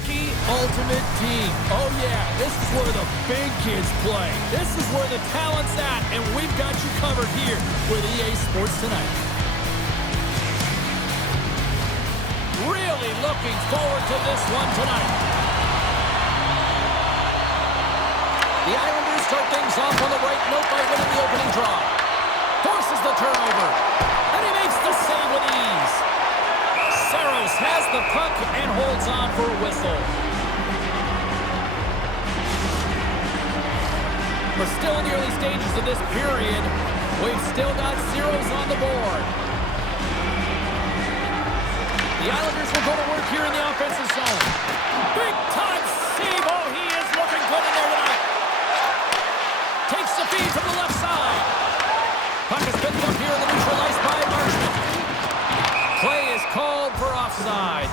Hockey Ultimate Team. Oh yeah, this is where the big kids play. This is where the talent's at, and we've got you covered here with EA Sports tonight. Really looking forward to this one tonight. The Islanders start things off on the right note by winning the opening draw. Forces the turnover, and he makes the save with ease. Saros has the puck and holds on for a whistle. We're still in the early stages of this period. We've still got zeros on the board. The Islanders will go to work here in the offensive zone. Big time save. Oh, he is looking good in there tonight. Takes the feed from the left side. Puck is picked up here in the neutral ice by Marshman. Play is called for offside.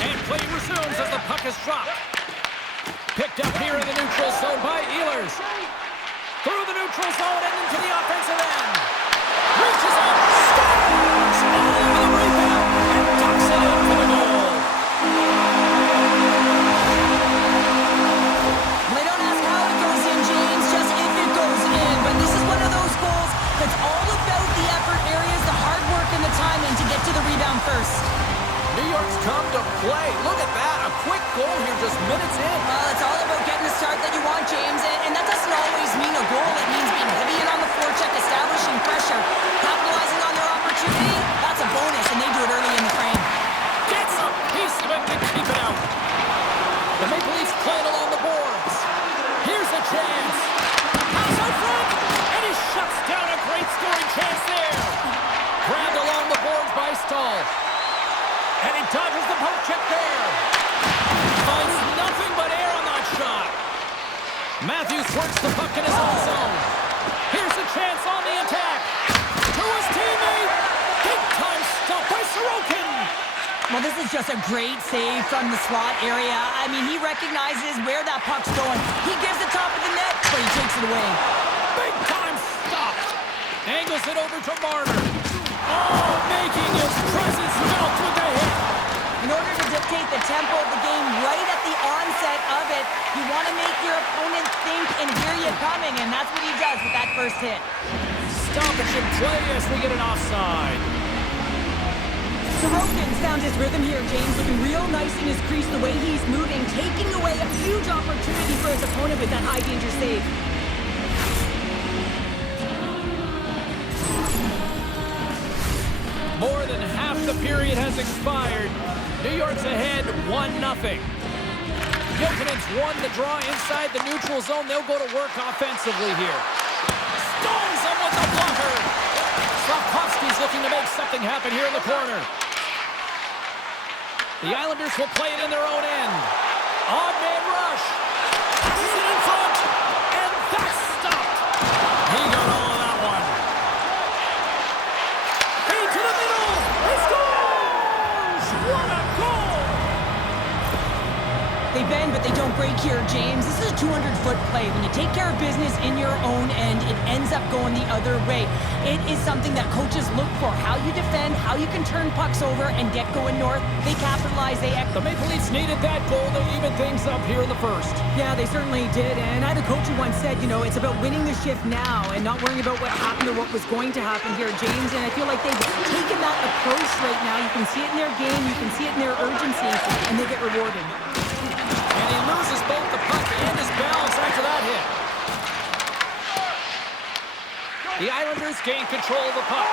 And play resumes as the puck is dropped. Picked up here in the neutral zone by Ehlers. Through the neutral zone and into the offensive end. Reaches up, scores! All over the rebound and ducks it in for the goal. They don't ask how it goes in, James, just if it goes in. But this is one of those goals that's all about the effort areas, the hard work and the timing to get to the rebound first. New York's come to play. Look at that. A quick goal here just minutes in. Well, it's all about getting the start that you want, James. And that doesn't always mean a goal. It means being heavy in on the forecheck, establishing pressure, capitalizing on their opportunity. That's a bonus, and they do it early in the frame. Gets a piece of it to keep it out. The Maple Leafs playing along the boards. Here's a chance. Pass out front, and he shuts down a great scoring chance there. Grabbed along the boards by Stahl. And he dodges the poke check there. Finds nothing but air on that shot. Matthews works the puck in his own zone. Here's a chance on the attack. To his teammate. Big time stop by Sorokin. Well, this is just a great save from the slot area. I mean, he recognizes where that puck's going. He gives the top of the net, but he takes it away. Big time stop. Angles it over to Marner. Oh, making his presence felt with the hit. In order to dictate the tempo of the game right at the onset of it, you want to make your opponent think and hear you coming, and that's what he does with that first hit. Stoppage in play as we get an offside. Sorokin's found his rhythm here, James, looking real nice in his crease the way he's moving, taking away a huge opportunity for his opponent with that high-danger save. More than half the period has expired. New York's ahead 1-0. Jokinen's won the draw inside the neutral zone. They'll go to work offensively here. Stones him with the blocker. Slavkovsky's looking to make something happen here in the corner. The Islanders will play it in their own end. Odd man rush. Passes it in front. And that's stopped. He got all of that one. Feed to the middle. He scores! What a goal! They bend, but they don't break here, James. This is a 200-foot play. When you take care of business in your own end, it ends up going the other way. It is something that coaches look for. How you defend, how you can turn pucks over and get going north. They capitalize, The Maple Leafs needed that goal to even things up here in the first. Yeah, they certainly did. And I had a coach who once said, you know, it's about winning the shift now and not worrying about what happened or what was going to happen here, James. And I feel like they've taken that approach right now. You can see it in their game. You can see it in their urgency, and they get rewarded. And he loses both the puck and his balance after that hit. The Islanders gain control of the puck.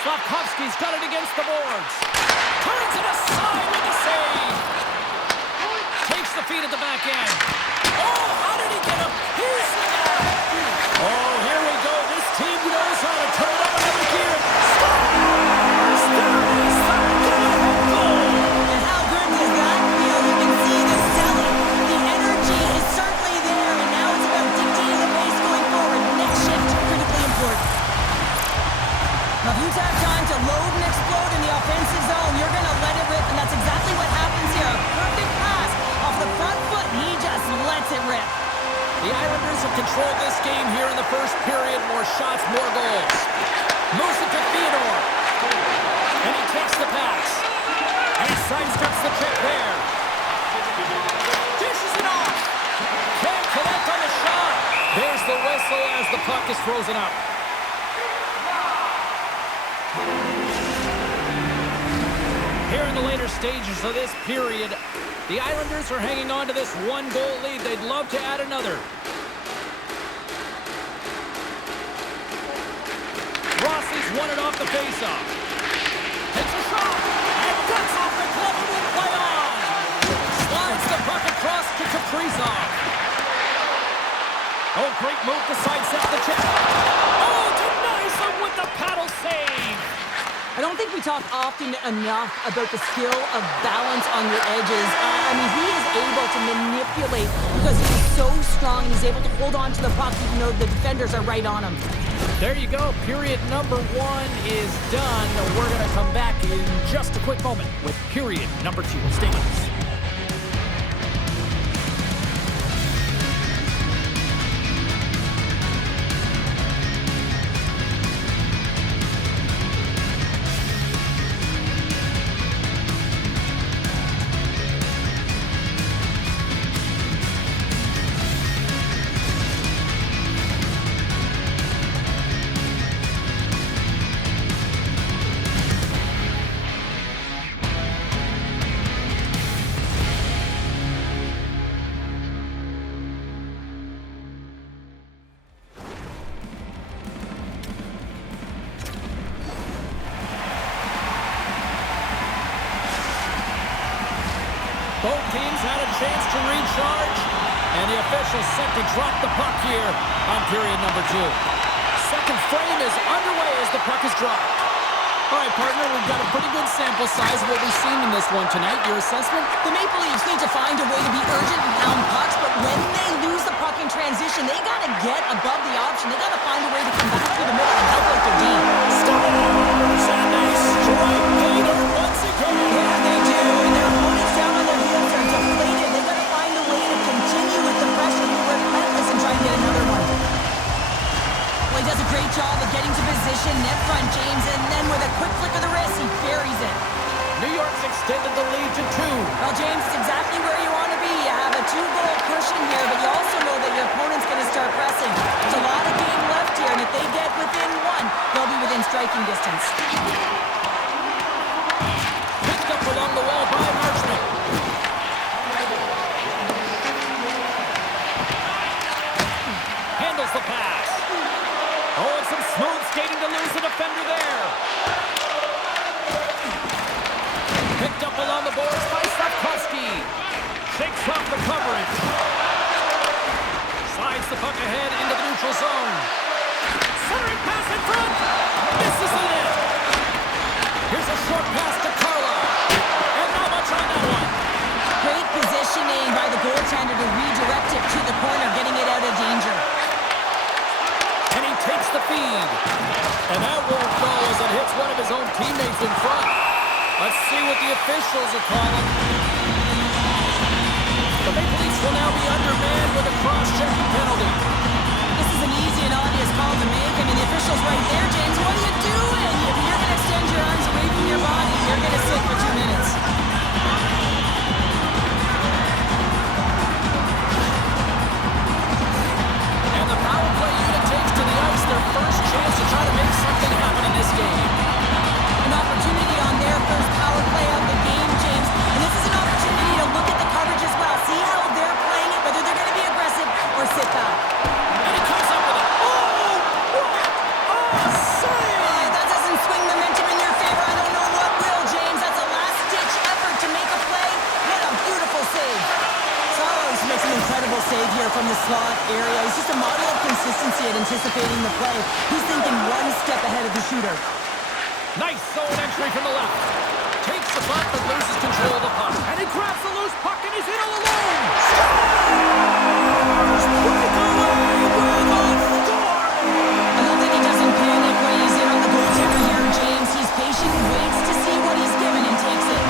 Slavkovsky's got it against the boards. Turns it aside with the save. Takes the feed at the back end. Oh, how did he get a piece of that? Oh, here we go. This team knows how to turn it up another gear. Scores! There is the goal! And how good does that feel? You can see the selling. The energy is certainly there, and now it's about dictating the pace going forward. Next shift, critically important. Now, if you have time to load and explode in the offensive zone, you're going to let it rip, and that's exactly what happens here. A perfect pass off the front foot, and he just as the puck is frozen up. Here in the later stages of this period, the Islanders are hanging on to this one-goal lead. They'd love to add another. Rossi's won it off the faceoff. Takes a shot and cuts off the glove and will play on. Slides the puck across to Kaprizov. Oh, great move to sidestep the check. Oh, denies him with the paddle save. I don't think we talk often enough about the skill of balance on your edges. I mean, he is able to manipulate because he's so strong and he's able to hold on to the puck even though the defenders are right on him. There you go. Period number 1 is done. We're going to come back in just a quick moment with period number 2. Stay with us. Both teams had a chance to recharge, and the official set to drop the puck here on period number 2. Second frame is underway as the puck is dropped. All right, partner, we've got a pretty good sample size of what we've seen in this one tonight. Your assessment? The Maple Leafs need to find a way to be urgent and pound pucks, but when they lose the puck in transition, they got to get above the option. They got to find a way to come back through the middle and help out their D. Stars, and they strike leader once again. Yeah, they do, and their opponents down on their heels are deflated. They got to find a way to continue with the pressure, be relentless, and try and get another one. Well, he does a great job of getting to position, net front, James, and then with a quick flick of the wrist, he buries it. New York's extended the lead to 2. Well, James, it's exactly where you want to be. You have a 2-goal cushion here, but you also know that your opponent's going to start pressing. There's a lot of game left here, and if they get within 1, they'll be within striking distance. Picked up along the wall by Marchment. Handles the pass. Oh, and some smooth skating to lose the defender there. Picked up along the boards by Slavkovsky. Shakes off the coverage. Slides the puck ahead into the neutral zone. Centering pass in front. Misses the net. Here's a short pass to Carlo. And not much on that one. Great positioning by the goaltender to redirect it to the corner, getting it out of danger. And he takes the feed. And that won't go as it hits one of his own teammates in front. Let's see what the officials are calling. The Maple Leafs will now be undermanned with a cross-checking penalty. This is an easy and obvious call to make. I mean, the official's right there, James. What are you doing? If you're going to extend your arms away from your body, you're going to sit for 2 minutes. And the power play unit takes to the ice their first chance to try to make something happen in this game. An opportunity on their first power play of the game, James. And this is an opportunity to look at the coverage as well. See how they're playing it, whether they're going to be aggressive or sit back. And he comes up with it. Oh, what a save! That doesn't swing momentum in your favor. I don't know what will, James. That's a last-ditch effort to make a play. What a beautiful save. Saros makes an incredible save here from the slot area. He's just a model of consistency at anticipating the play. He's thinking one step ahead of the shooter. Nice zone entry from the left. Takes the puck but loses control of the puck. And he grabs the loose puck and he's in all alone. Scores! Breakaway with authority! I love that he doesn't panic when he's in on the goaltender here, James. He's patient, waits to see what he's given and takes it.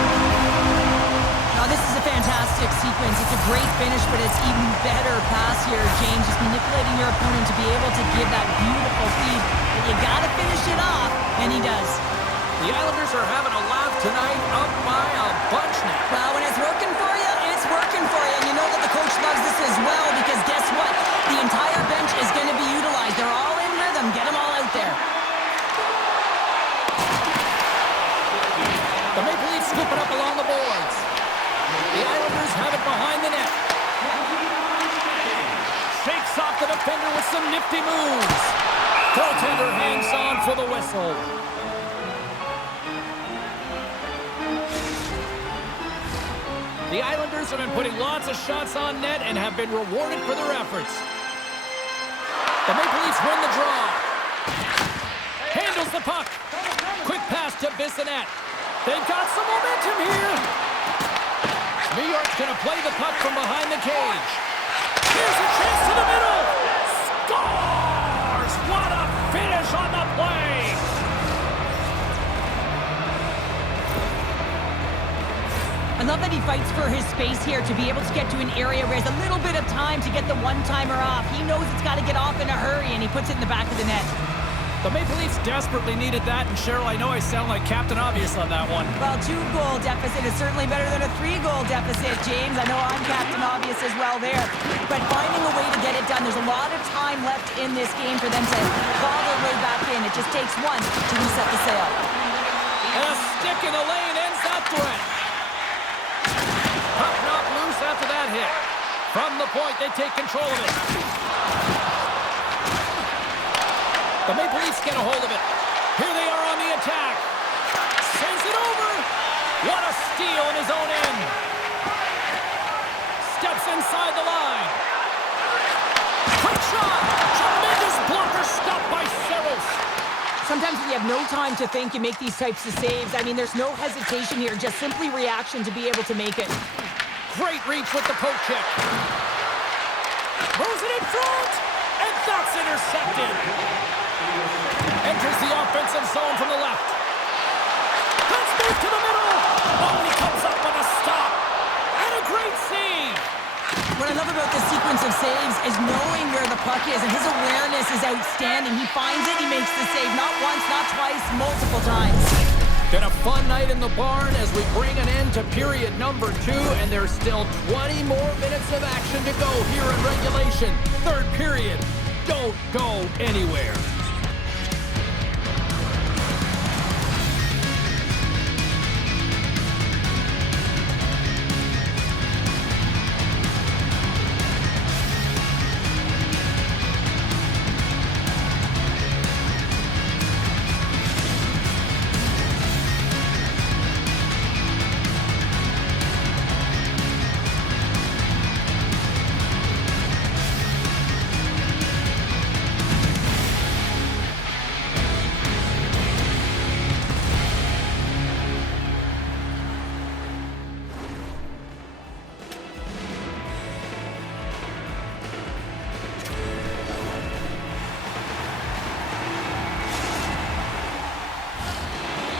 Now this is a fantastic sequence. It's a great finish, but it's even better pass here, James. Just manipulating your opponent to be able to give that beautiful feed. But you gotta finish it off, and he does. The Islanders are having a laugh tonight, up by a bunch now. Well, when it's working for you, it's working for you. And you know that the coach loves this as well because guess what? The entire bench is going to be utilized. it up along the boards. The Islanders have it behind the net. Shakes off the defender with some nifty moves. Goaltender hangs on for the whistle. The Islanders have been putting lots of shots on net and have been rewarded for their efforts. The Maple Leafs win the draw. Handles the puck. Quick pass to Bissonnette. They've got some momentum here. New York's going to play the puck from behind the cage. Here's a chance to the middle. Scores! What a finish on the play! I love that he fights for his space here to be able to get to an area where he has a little bit of time to get the one-timer off. He knows it's got to get off in a hurry, and he puts it in the back of the net. The Maple Leafs desperately needed that, and Cheryl, I know I sound like Captain Obvious on that one. Well, 2-goal deficit is certainly better than a 3-goal deficit, James. I know I'm Captain Obvious as well there. But finding a way to get it done, there's a lot of time left in this game for them to claw their way back in. It just takes one to reset the sail. And a stick in the lane ends that threat. Puck knocked loose after that hit. From the point, they take control of it. The Maple Leafs get a hold of it. Here they are on the attack. Sends it over. What a steal in his own end. Steps inside the line. Quick shot. Tremendous blocker stop by Saros. Sometimes when you have no time to think, you make these types of saves. I mean, there's no hesitation here, just simply reaction to be able to make it. Great reach with the poke check. Moves it in front. And that's intercepted. Enters the offensive zone from the left. Let's move to the middle. Oh, he comes up with a stop. And a great save. What I love about this sequence of saves is knowing where the puck is, and his awareness is outstanding. He finds it, he makes the save, not once, not twice, multiple times. Been a fun night in the barn as we bring an end to period number 2, and there's still 20 more minutes of action to go here in regulation. Third period. Don't go anywhere.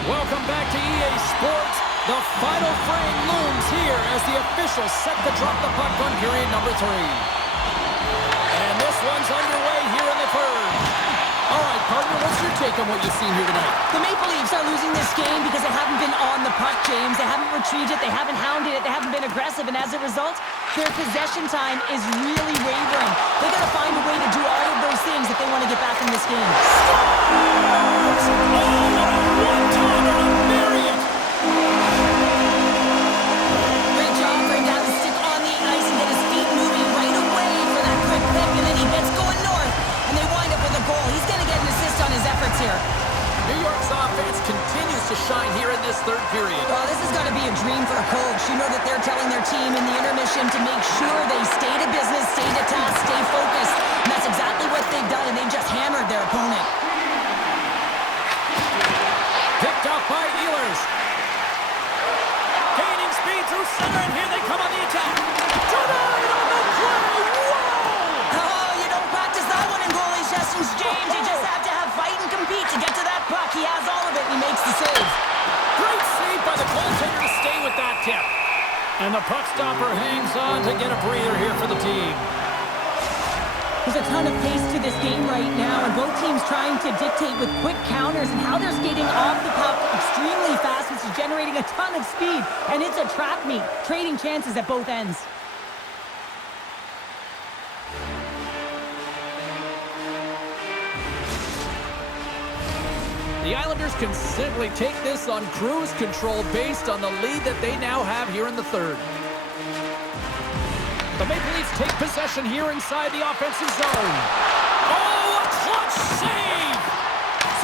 Welcome back to EA Sports. The final frame looms here as the officials set to drop the puck on period number 3. And this one's underway here in the third. All right, partner, what's your take on what you've seen here tonight? The Maple Leafs are losing this game because they haven't been on the puck, James. They haven't retrieved it, they haven't hounded it, they haven't been aggressive, and as a result, their possession time is really wavering. They got to find a way to do all of those things if they want to get back in this game. Scores! Oh, what a one-timer to bury it! Great job for him to have the stick on the ice and get his feet moving right away for that quick pick, and then he gets going north, and they wind up with a goal. He's going to get an assist on his efforts here. New York's offense continues to shine here in this third period. Well, this has got to be a dream for a coach. You know that they're telling their team in the intermission to make sure they stay to business, stay to task, stay focused. And that's exactly what they've done, and they've just hammered their opponent. Picked up by Ehlers. Gaining speed through center, and here they come on the attack. Denied on the play! Whoa! Oh, you don't practice that one in goalie sessions, James. You just have to have fight and compete to get to that puck. He has all of it, and he makes the save. Great save by the goaltender to stay with that tip. And the puck stopper hangs on to get a breather here for the team. There's a ton of pace to this game right now, and both teams trying to dictate with quick counters and how they're skating off the puck extremely fast, which is generating a ton of speed. And it's a trap meet, trading chances at both ends. The The Islanders can simply take this on cruise control based on the lead that they now have here in the third. The Maple Leafs take possession here inside the offensive zone. Oh, a clutch save!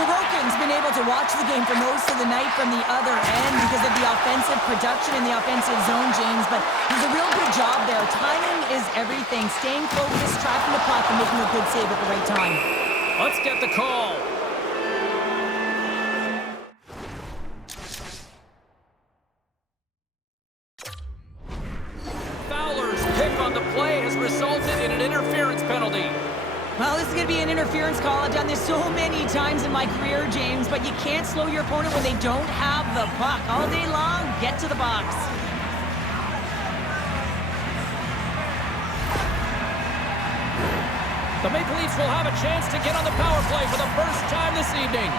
Sorokin's been able to watch the game for most of the night from the other end because of the offensive production in the offensive zone, James, but he's a real good job there. Timing is everything. Staying focused, tracking the puck, and making a good save at the right time. Let's get the call. Fowler's pick on the play has resulted in an interference penalty. Well, this is going to be an interference call. I've done this so many times in my career, James, but you can't slow your opponent when they don't have the puck. All day long, get to the box. The Maple Leafs will have a chance to get on the power play for the first time this evening.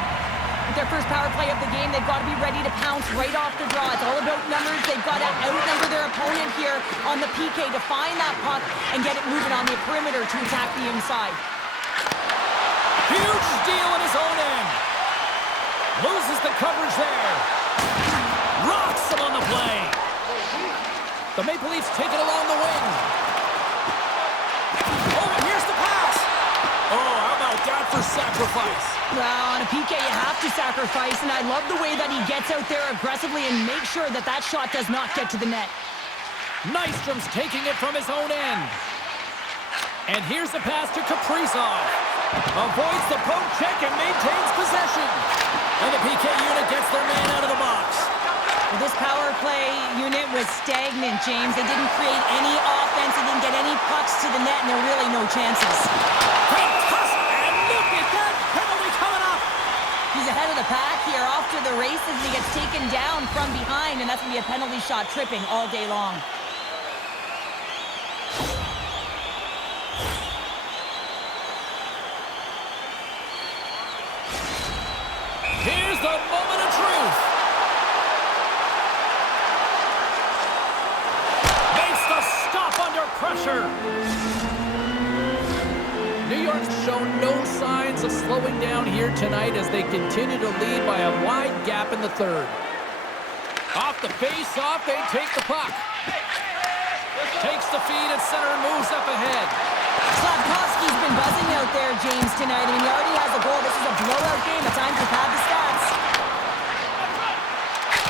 With their first power play of the game, they've got to be ready to pounce right off the draw. It's all about numbers. They've got to outnumber their opponent here on the PK to find that puck and get it moving on the perimeter to attack the inside. Huge steal at his own end. Loses the coverage there. Rocks him on the play. The Maple Leafs take it along the wing. Oh, and here's the pass. Oh, how about that for sacrifice? Well, on a PK, you have to sacrifice, and I love the way that he gets out there aggressively and makes sure that that shot does not get to the net. Nystrom's taking it from his own end. And here's the pass to Kaprizov. Avoids the poke check and maintains possession. And the PK unit gets their man out of the box. Well, this power play unit was stagnant, James. They didn't create any offense. They didn't get any pucks to the net, and there were really no chances. And look at that penalty coming up. He's ahead of the pack here, off to the races, and he gets taken down from behind, and that's going to be a penalty shot tripping all day long. Here's the moment of truth. Makes the stop under pressure. New York's shown no signs of slowing down here tonight as they continue to lead by a wide gap in the third. Off the face-off, they take the puck. Takes the feed at center and moves up ahead. Slafkovsky's been buzzing out there, James, tonight. I mean, he already has a goal. This is a blowout game. At times, we've had the stats.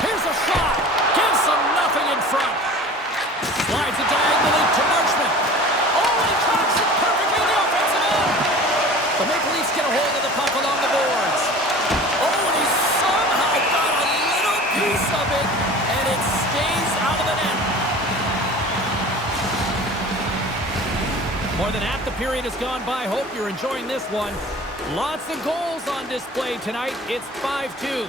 Here's a shot. Gives them nothing in front. Slides it diagonally to Marchment. Oh, he tracks it perfectly in the offensive end. The Maple Leafs get a hold of the puck along the boards. Oh, and he somehow got a little piece of it, and it stays out of the net. More than half the period has gone by. Hope you're enjoying this one. Lots of goals on display tonight. It's 5-2.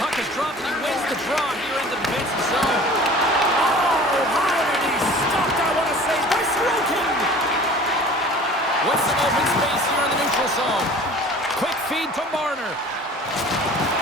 Puck is dropped and he wins the draw here in the defensive zone. Oh, how did he stop that? What a save by Sorokin! With some open space here in the neutral zone. Quick feed to Marner.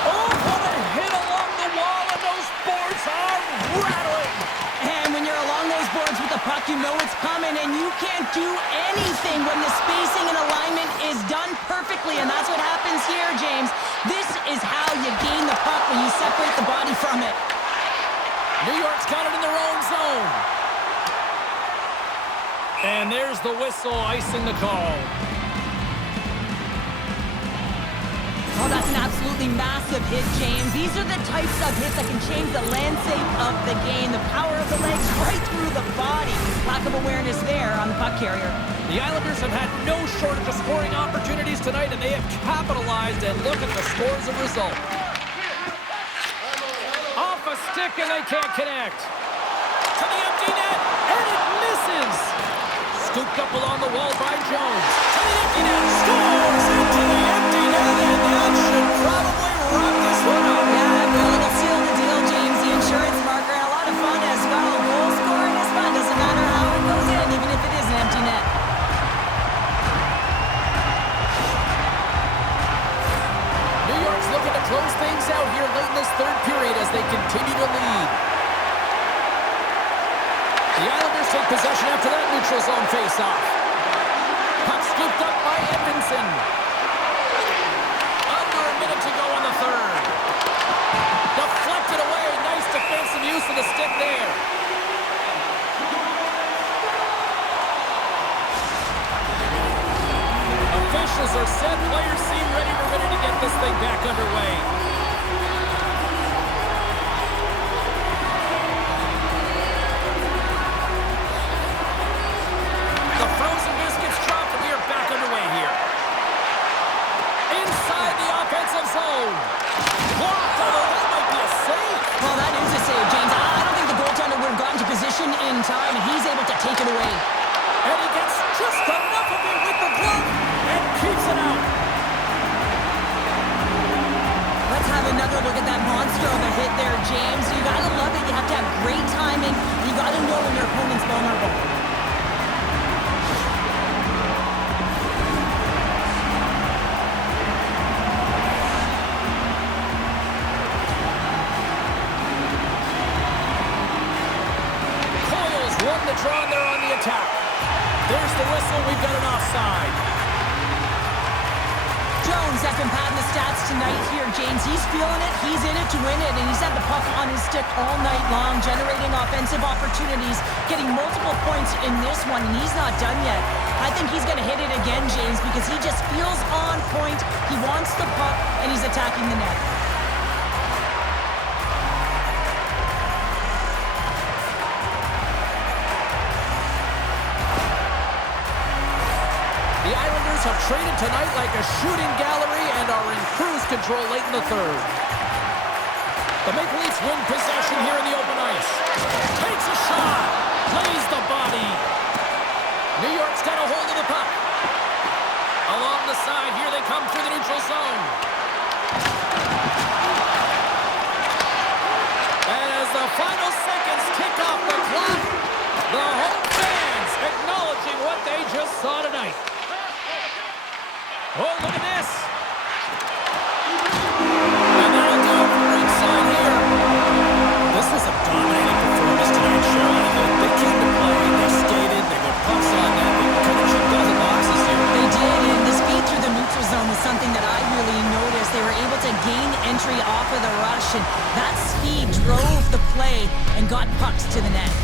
Oh, what a hit along the wall, and those boards are rattling. And when you're along those boards with the puck, you know it's coming, and you can't do anything when the spacing and alignment is done perfectly, and that's what happens here, James. This is how you gain the puck when you separate the body from it. New York's got it in their own zone. And there's the whistle icing the call. Oh, that's an absolutely massive hit, James. These are the types of hits that can change the landscape of the game. The power of the legs right through the body. Lack of awareness there on the puck carrier. The Islanders have had no shortage of scoring opportunities tonight, and they have capitalized, and look at the scores of result. Off a stick, and they can't connect. To the empty net, and it misses. Scooped up along the wall by Jones. To the empty net, scores into the empty net, and that should probably wrap this one up. Yeah, really, it'll seal the deal, James. The insurance marker, and a lot of fun as well. Goal scoring is fun. Doesn't matter how it goes in, even if it is an empty net. New York's looking to close things out here late in this third period as they continue to lead. The Islanders take possession after that neutral zone face-off. Puck scooped up by Edmondson. Under a minute to go it away. Nice defensive use of the stick there. Officials are set. Players seem ready to get this thing back underway. The frozen biscuits dropped, and we are back underway here. Inside the offensive zone. Blocked, although that might be a save. Well, that is a save, James. I don't think the goaltender would have gotten to position in time, and he's able to take it away. And he gets just enough of it with the glove and keeps it out. Let's have another look at that monster of a hit there, James. You got to love it. You have to have great timing. You got to know when your opponent's vulnerable. Coyle's won the draw there on the attack. There's the whistle. We've got an offside. Jones has been padding the stats tonight here, James. He's feeling it. He's in it to win it, and he's had the puck on his stick all night long, generating offensive opportunities, getting multiple points in this one, and he's not done yet. I think he's going to hit it again, James, because he just feels on point. He wants the puck, and he's attacking the net. The Islanders have traded tonight like a shooting gallery and are in cruise control late in the third. The Maple Leafs win possession here in the open ice. Takes a shot. Plays the body. New York's got a hold of the puck. Along the side, here they come through the neutral zone. And as the final seconds tick off the clock, the home fans acknowledging what they just saw tonight. Oh, look at this. And that'll do it for ringside here. This was a dominating performance tonight, Cheryl. They came to play, they skated, they got pucks on net, they could have checked down the boxes here. They did, and the speed through the neutral zone was something that I really noticed. They were able to gain entry off of the rush, and that speed drove the play and got pucks to the net.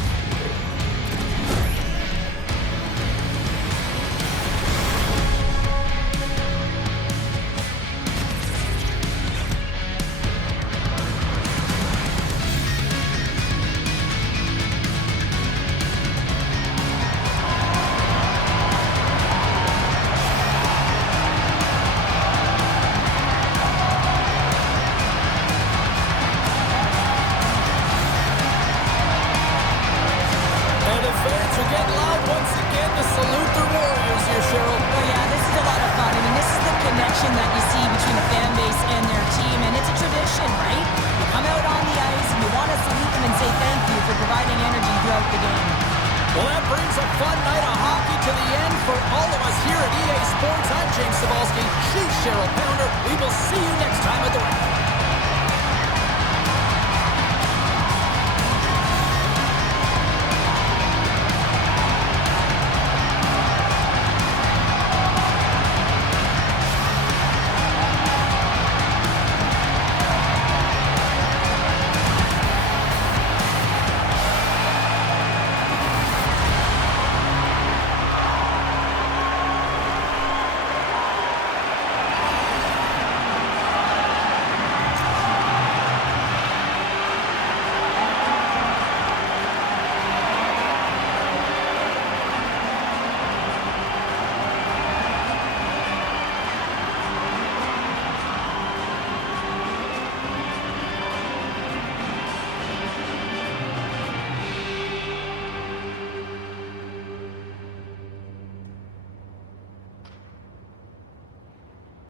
That you see between the fan base and their team, and it's a tradition, right? You come out on the ice and you want to salute them and say thank you for providing energy throughout the game. Well, that brings a fun night of hockey to the end for all of us here at EA Sports. I'm James Cybulski. She's Cheryl Pounder. We will see you next time at the rink.